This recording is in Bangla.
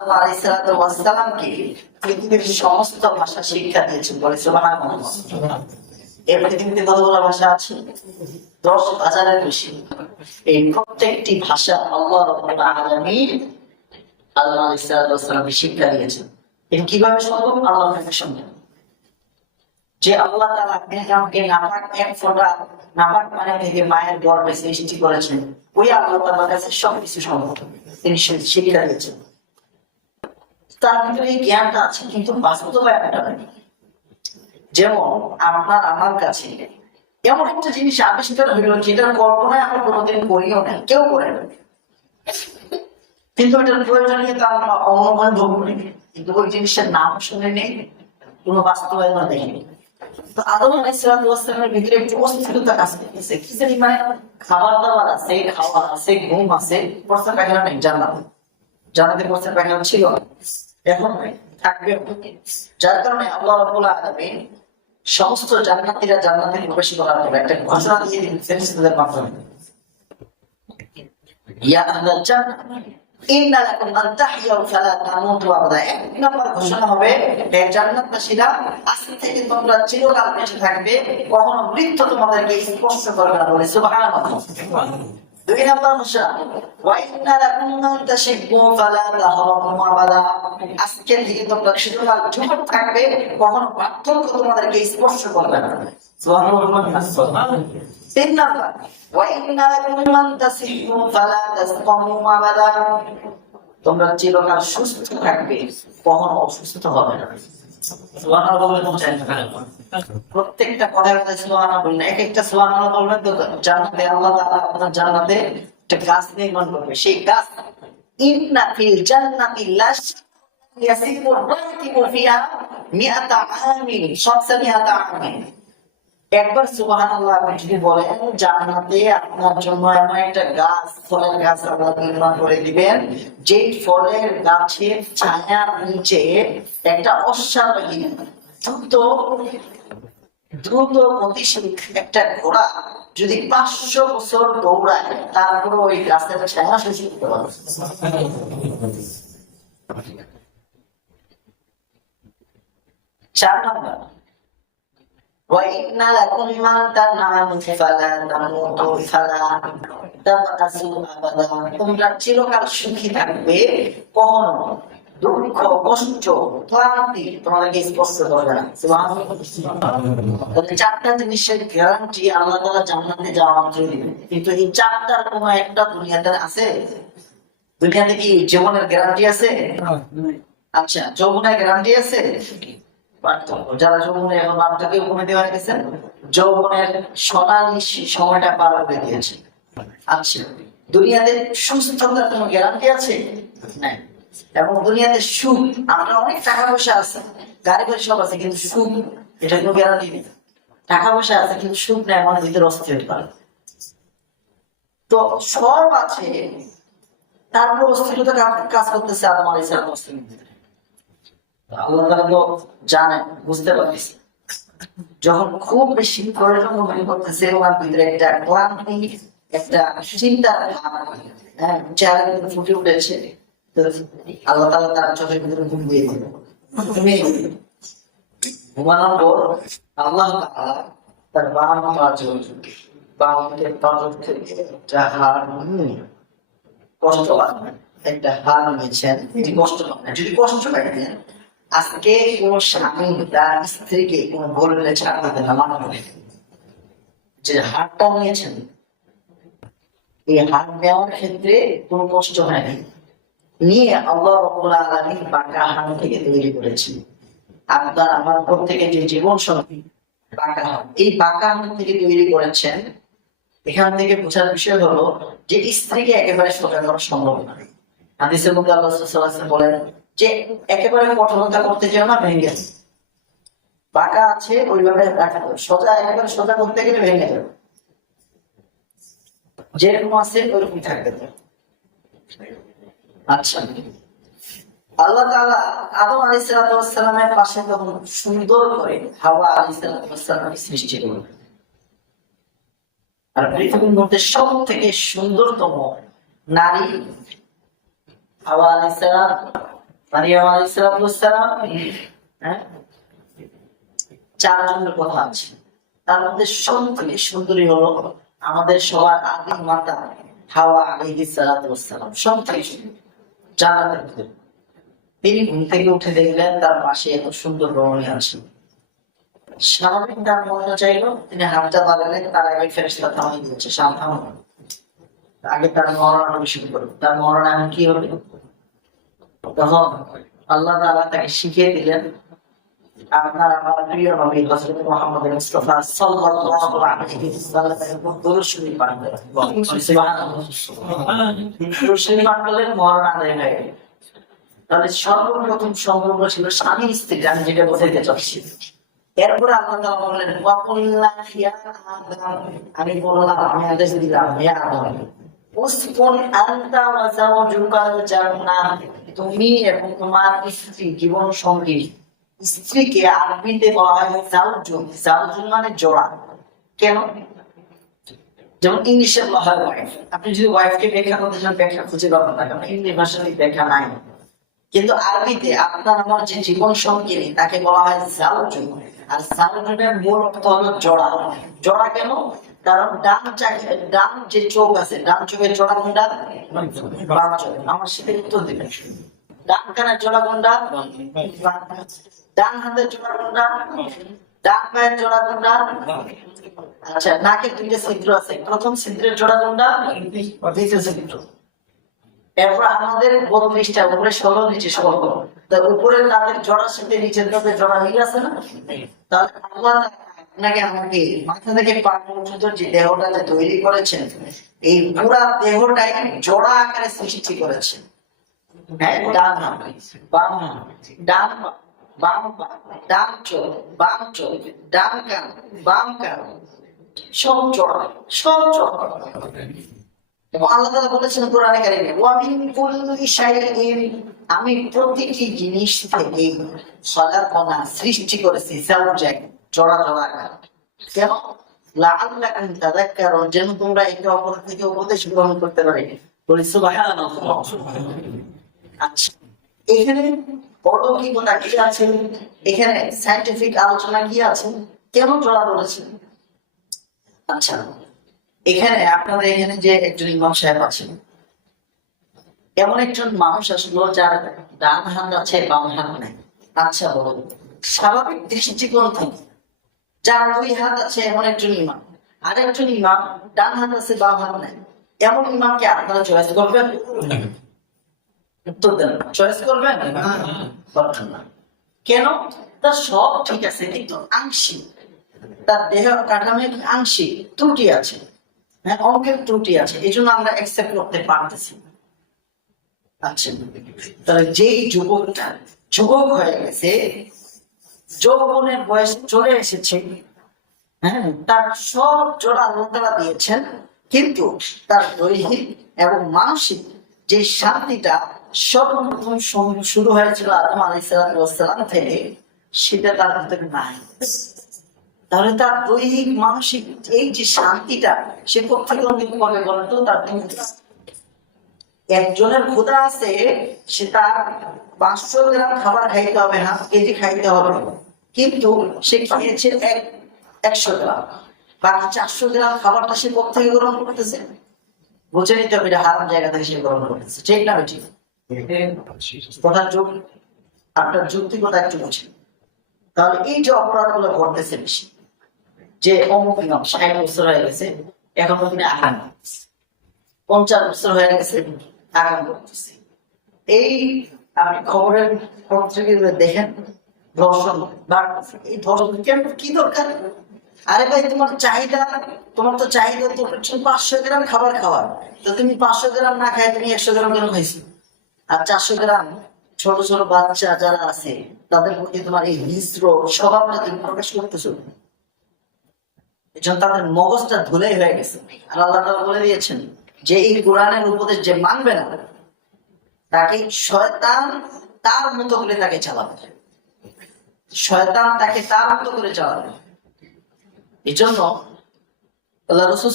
আলাইহিসসালামকে পৃথিবীর সমস্ত ভাষা শিক্ষা দিয়েছেন, বলে সুবহানাল্লাহ। এই পৃথিবীতে কতগুলো ভাষা আছে? 10,000-এর বেশি। এই প্রত্যেকটি ভাষা আল্লাহ রাব্বুল আলামিন আদম আলাইহিসসালামকে শিক্ষা দিয়েছেন। এটা কিভাবে সম্ভব? আল্লাহর সঙ্গে যে আল্লাহ তাআলা আমাকে নাপাক এক ফোঁটা নাপাক পানি থেকে মায়ের গর্ভে সৃষ্টি করেছেন, ওই আল্লাহ তাআলার কাছে সবকিছু সম্ভব। তিনি শিক্ষা দিয়েছেন। তার ভিতরে এই জ্ঞানটা আছে, কিন্তু বাস্তবায়নটা নেই। যেমন আপনার আমার কাছে এমন একটা জিনিস আবিষ্কার হইল যেটার কল্পনায় আমরা কোনোদিন করিও না, কেউ করে না, কিন্তু এটার প্রয়োজনীয়তা আমরা অনুভব করি, কিন্তু ওই জিনিসের নাম শুনে নেই, কোনো বাস্তবায়ন দেখিনি। তো আদম আলাইহিসসালামের ভিতরে একটু অস্থিরতা কাজ করতেছে, কি জানি মানে খাবার দাবার আছে, খাওয়া আছে, ঘুম আছে, প্রস্তাব পায়খানা নেই। জান্নাতে প্রস্তাব পায়খানা ছিল, এখন থাকবে। যার কারণে আল্লাহ রাব্বুল আলামিন সমস্ত জান্নাতীরা জান্নাতে প্রবেশ করার পর একটা ঘোষণা দিয়ে দিলেন ফেরেশতাদের মাধ্যমে, ইয়া আহলাল জান্নাহ ইন্না লাকুম আন তাহইয়াউ ফালা তামুতু আবাদা। এক নম্বর ঘোষণা হবে, হে জান্নাতবাসীরা, আজ থেকে তোমরা চিরকাল বেঁচে থাকবে, কখনো মৃত্যু তোমাদেরকে স্পর্শ করবে না, বলে সুবহানাল্লাহ। দুই নম্বর ঘোষণা, ওয়া ইন্না লাকুম আন তাশিব্বু ফালা তাহরামু আবাদা। আজকে থেকে তোমরা চিরকাল যুবক থাকবে, কখনো বার্ধক্য তোমাদেরকে স্পর্শ করবে না, সুবহানাল্লাহ। তিন নম্বর, ওয়া ইন্না লাকুম আন তাসিহু ফালা তাসকামু আবাদা। তোমরা চিরকাল সুস্থ থাকবে, কখনো অসুস্থ হবে না, সুবহানাল্লাহ। প্রত্যেকটা কথার কথা সুবহানাল্লাহ বললেন, এক একটা সুবহানাল্লাহ বলবেন তো জান্নাতে আল্লাহ তাআলা আপনার জান্নাতে একটা গাছ নির্মাণ করবে। সেই গাছ ইন্না ফিল জান্নাতি লাশ ইয়াসিফু রাকিবু ফিহা মিআতা আমিন সাতসামিআতা আমিন। একবার সুবহানাল্লাহ আপনি যদি বলেন, জান্নাতে আপনার জন্য এমন একটা গাছ, ফলের গাছ আল্লাহ নির্মাণ করে দিবেন, যে ফলের গাছের ছায়ার নিচে একটা অশ্বারোহী দ্রুত গতিশীল একটা ঘোড়া যদি 500 বছর দৌড়ায়, তারপরে ওই গাছের ছায়া সহ্য করতে পারবে। 4 নম্বর, وَإِنَّ لَكُمْ مَنْ تَنْعَمُ فَلَا تَمُوتُوا فَلَا تَبْأَسُوا أَبَدًا। তোমরা চিরকাল সুখী থাকবে, কখনো দুঃখ, কষ্ট, ক্লান্তি তোমাদেরকে স্পর্শ করবে না, সুবহানাল্লাহ। 4টা জিনিসের গ্যারান্টি আল্লাহ তাআলা জান্নাতে যাওয়া মাত্র দিবেন, কিন্তু এই 4টার কোনো একটা দুনিয়াতে আছে? দুনিয়াতে কি জীবনের গ্যারান্টি আছে? আচ্ছা, যৌবনের গ্যারান্টি আছে? যারা যৌবনে এখন বার্ধক্যে উপনীত হয়ে গেছেন, যৌবনের সোনালী সময়টা পার করে দিয়েছে। আচ্ছা, দুনিয়াতে সুস্থতার কোনো গ্যারান্টি আছে? নাই। এবং দুনিয়াতে সুখ, আমরা অনেক টাকা পয়সা আছে, গাড়ি বাড়ি সব আছে, কিন্তু সুখ এটা কোনো গ্যারান্টি নেই। টাকা পয়সা আছে কিন্তু সুখ নেই, আমাদের ভিতরে অস্থির হতে পারে। তো সব আছে, তারপর অস্থিরতা কাজ করতেছে আদম আলাইহিস সালাম। আল্লাহ তাআলা তো জানেন, বুঝতে পারতেছি, যখন খুব বেশি প্রয়োজন মনে করতেছে, ওর ভিতরে একটা ক্লান্তি, একটা চিন্তা চেহারা ফুটে উঠেছে, আল্লাহ তাআলা তার চোখের ভিতরে ঘুম দিয়ে দিলেন। ঘুমানোর পর আল্লাহ তাআলা তার বাম পাঁচ থেকে একটা হাড় কষ্ট পাবেন, একটা হাড় নিয়েছেন, কষ্ট পাবেন। যদি কষ্ট পাইতেন, আজকে কোন স্বামী তার স্ত্রীকে কোন বললে ছাড় দিতে না, মানে যে হাড়টা নিয়েছেন, এই হাড় নেওয়ার ক্ষেত্রে কোনো কষ্ট হয়নি, নিয়ে আল্লাহ রাব্বুল আলামিন বাঁকা হাড় থেকে তৈরি করেছেন। আপনার আমার প্রত্যেকের যে জীবন সঙ্গী বাঁকা হাড়, এই বাঁকা হাড় থেকে তৈরি করেছেন। এখান থেকে বোঝার বিষয় হলো যে স্ত্রীকে একেবারে সোজা করা সম্ভব নয়। হাদিসের মধ্যে আল্লাহ সাল্লাল্লাহু আলাইহি ওয়াসাল্লাম বলেন যে একেবারে কঠোরতা করতে যেও না, ভেঙে যাবে। বাঁকা আছে ওইভাবে রাখা, সোজা একেবারে সোজা করতে গেলে ভেঙে যাবে, যেরকম আছে ওইরকম থাকবে। আচ্ছা, আল্লাহ তাআলা আদম আলাইহিস সালামের পাশে তখন সুন্দর করে হাওয়া আলাইহিস সালামের সৃষ্টি করলেন। আর পৃথিবীর মধ্যে সব থেকে সুন্দরতম নারী হাওয়া আলাইহিস সালাম, মারিয়াম আলাইহিস সালাম, হ্যাঁ, চারজনের কথা আছে। তার মধ্যে সবথেকে সুন্দরী হলো আমাদের সবার আদি মাতা হাওয়া আলাইহিস সালাম, সবথেকে সুন্দর জান্নাতের ভিতরে। তিনি ঘুম থেকে উঠে দেখলেন তার পাশে এত সুন্দর রমণী আছে। স্বাভাবিক তার মনে চাইলো, তিনি হাতটা বাড়ালেন, তার আগে ফেরেশতা থামিয়ে দিয়েছে, সাবধান হন, আগে তার মরণ শুরু করবে। তার মরণ এমন কি হবে? তখন আল্লাহ তাআলা তাকে শিখিয়ে দিলেন, আপনার আমার প্রিয় নবী হযরত মুহাম্মদ মুস্তাফা সাল্লাল্লাহু আলাইহি ওয়াসাল্লামের উপর দরুদ শরীফ পাঠ করেন। সুবহানাল্লাহ। দরুদ শরীফ পাঠ করলেন, মরণ আদায় হয়ে গেল। তাহলে সর্বপ্রথম সম্পর্ক ছিল স্বামী স্ত্রী, আমি যেটা বোঝাতে চাচ্ছি। এরপরে আল্লাহ তাআলা বললেন, ওয়াকুল্লা ইয়া আদম, আমি বললাম, আমি আদেশ দিলাম, হে আদম, উসকুন আনতা ওয়া যাওজুকাল জান্নাহ, তুমি এবং তোমার স্ত্রী, জীবন সঙ্গী। স্ত্রীকে আরবিতে বলা হয় জাওজুন, জাওজুন মানে জোড়া। কেন? যেমন ইংলিশে বলা হয় ওয়াইফ। আপনি যদি ওয়াইফকে ব্যাখ্যা করতে চান, ব্যাখ্যা খুঁজে পাবেন না, কারণ ইংলিশ ভাষায় ব্যাখ্যা নাই। কিন্তু আরবিতে আপনার আমার যে জীবন সঙ্গী তাকে বলা হয় জাওজুন। আর জাওজুনের মূল অর্থ হলো জোড়া। জোড়া কেন? কারণ ডান যে চোখ আছে, ডান চোখের জোড়া কোনটা? বাম চোখ। আমার সাথে উত্তর দিবেন। ডান কানের জোড়া কোনটা? ডান হাতের জোড়া কোনটা? ডান পায়ের জোড়া কোনটা? আচ্ছা, নাকের দুইটা ছিদ্র আছে, প্রথম ছিদ্রের জোড়া কোনটা? দ্বিতীয় ছিদ্র। এরপর আমাদের 32টা, উপরে 16, নিচে 16। তো উপরের দাঁতের জোড়ার সাথে নিচের দাঁতের জোড়া মিল আছে না? তাহলে আল্লাহ আপনাকে আমাকে মাথা থেকে পা পর্যন্ত যে দেহটা তৈরি করেছেন, এই পুরা দেহটাই জোড়া আকারে সৃষ্টি করেছেন। হ্যাঁ, ডান হাত, বাম হাত, ডান পা, বাম পা, ডান চোখ, বাম চোখ, ডান কান, বাম কান, সব জোড়া, সব জোড়া। এবং আল্লাহ তাআলা বলেছেন কোরআনে কারিমে, ওয়া মিন কুল্লি শাইইন, আমি প্রতিটি জিনিস থেকে খালাকনা, সৃষ্টি করেছি, জাওজাইন, জোড়া জোড়া আকার। কেন? লাআল্লাকুম তাযাক্কারুন, যেন তোমরা একে অপর থেকে উপদেশ গ্রহণ করতে পারো। বলি সুবহানাল্লাহ। আচ্ছা, এখানে অলৌকিকতা কি আছে? এখানে সায়েন্টিফিক আলোচনা কি আছে? কেন জোড়া বলেছেন? আচ্ছা, এখানে আপনাদের এখানে যে একজন ইমাম সাহেব আছেন, এমন একজন মানুষ আসলো যার ডান হাত আছে, বাম হাত নাই। আচ্ছা বলুন, স্বাভাবিক দৃষ্টিকোণ থেকে যার 2 হাত আছে এমন একজন ইমাম, আর একজন ইমাম ডান হাত আছে, বাম হাত নাই, এমন ইমামকে আপনারা চয়েস করবেন? উত্তর দেন, চয়েস করবেন না। কেন? তার সব ঠিক আছে, কিন্তু আংশিক, তার দেহ কাঠামোর আংশিক ত্রুটি আছে, হ্যাঁ, অঙ্কের ত্রুটি আছে, এই জন্য আমরা অ্যাকসেপ্ট করতে পারতেছি। আচ্ছা, তাহলে যেই যুবকটা যুবক হয়ে গেছে, যৌবনের বয়স চলে এসেছে, হ্যাঁ, তার সব জোড়া আল্লাহ তাআলা দিয়েছেন, কিন্তু তার দৈহিক এবং মানসিক যে শান্তিটা সর্বপ্রথম শুরু হয়েছিল আদম আলাইহিস সালাম থেকে, সেটা তার ভিতরে নাই। তাহলে তার দৈহিক মানসিক এই যে শান্তিটা সে কোথেকে অনুভব করে বলেন তো? তার একজনের ক্ষুধা আছে, সে তার 500 গ্রাম খাবার খাইতে হবে না, কেজি খাইতে হবে, কিন্তু সে খেয়েছে 100 গ্রাম, বাকি 400 গ্রাম খাবারটা সে কোথেকে গ্রহণ করতেছে? বুঝে নিতে হবে, এটা হারাম জায়গা থেকে সে গ্রহণ করতেছে। ঠিক না? ঠিক। কথার যুগ, আপনার যুক্তিকতা একটু বুঝে। তাহলে এই যে অপরাধগুলো ঘটতেছে বেশি, যে অমুক ইমাম 60 বছর হয়ে গেছে, এখন তিনি আগাম, 50 বছর হয়ে গেছে, আগাম করতেছে। এই আপনি খবরের পত্রিকা দেখেন, ধর্ষণ বাড়তেছে। এই ধর্ষণ কেন, কি দরকার? আরে ভাই, তোমার চাহিদা, তোমার তো চাহিদা তো 500 গ্রাম খাবার খাওয়ার, তো তুমি 500 গ্রাম না খাই তুমি 100 গ্রাম কেন খাইছো? আর 400 গ্রাম ছোট ছোট বাচ্চা যারা আছে তাদের প্রতি তোমার এই হিংস্র স্বভাবটা তুমি প্রকাশ করতেছো, এজন্য তাদের মগজটা ধুলাই হয়ে গেছে। আর আল্লাহ তাআলা বলে দিয়েছেন যে এই কোরআনের উপদেশ যে মানবে না, তাকে শয়তান তার মতো করে তাকে চালাবে, শয়তান তাকে তার মতো করে চালাবে। এই জন্য আল্লাহ রাসূল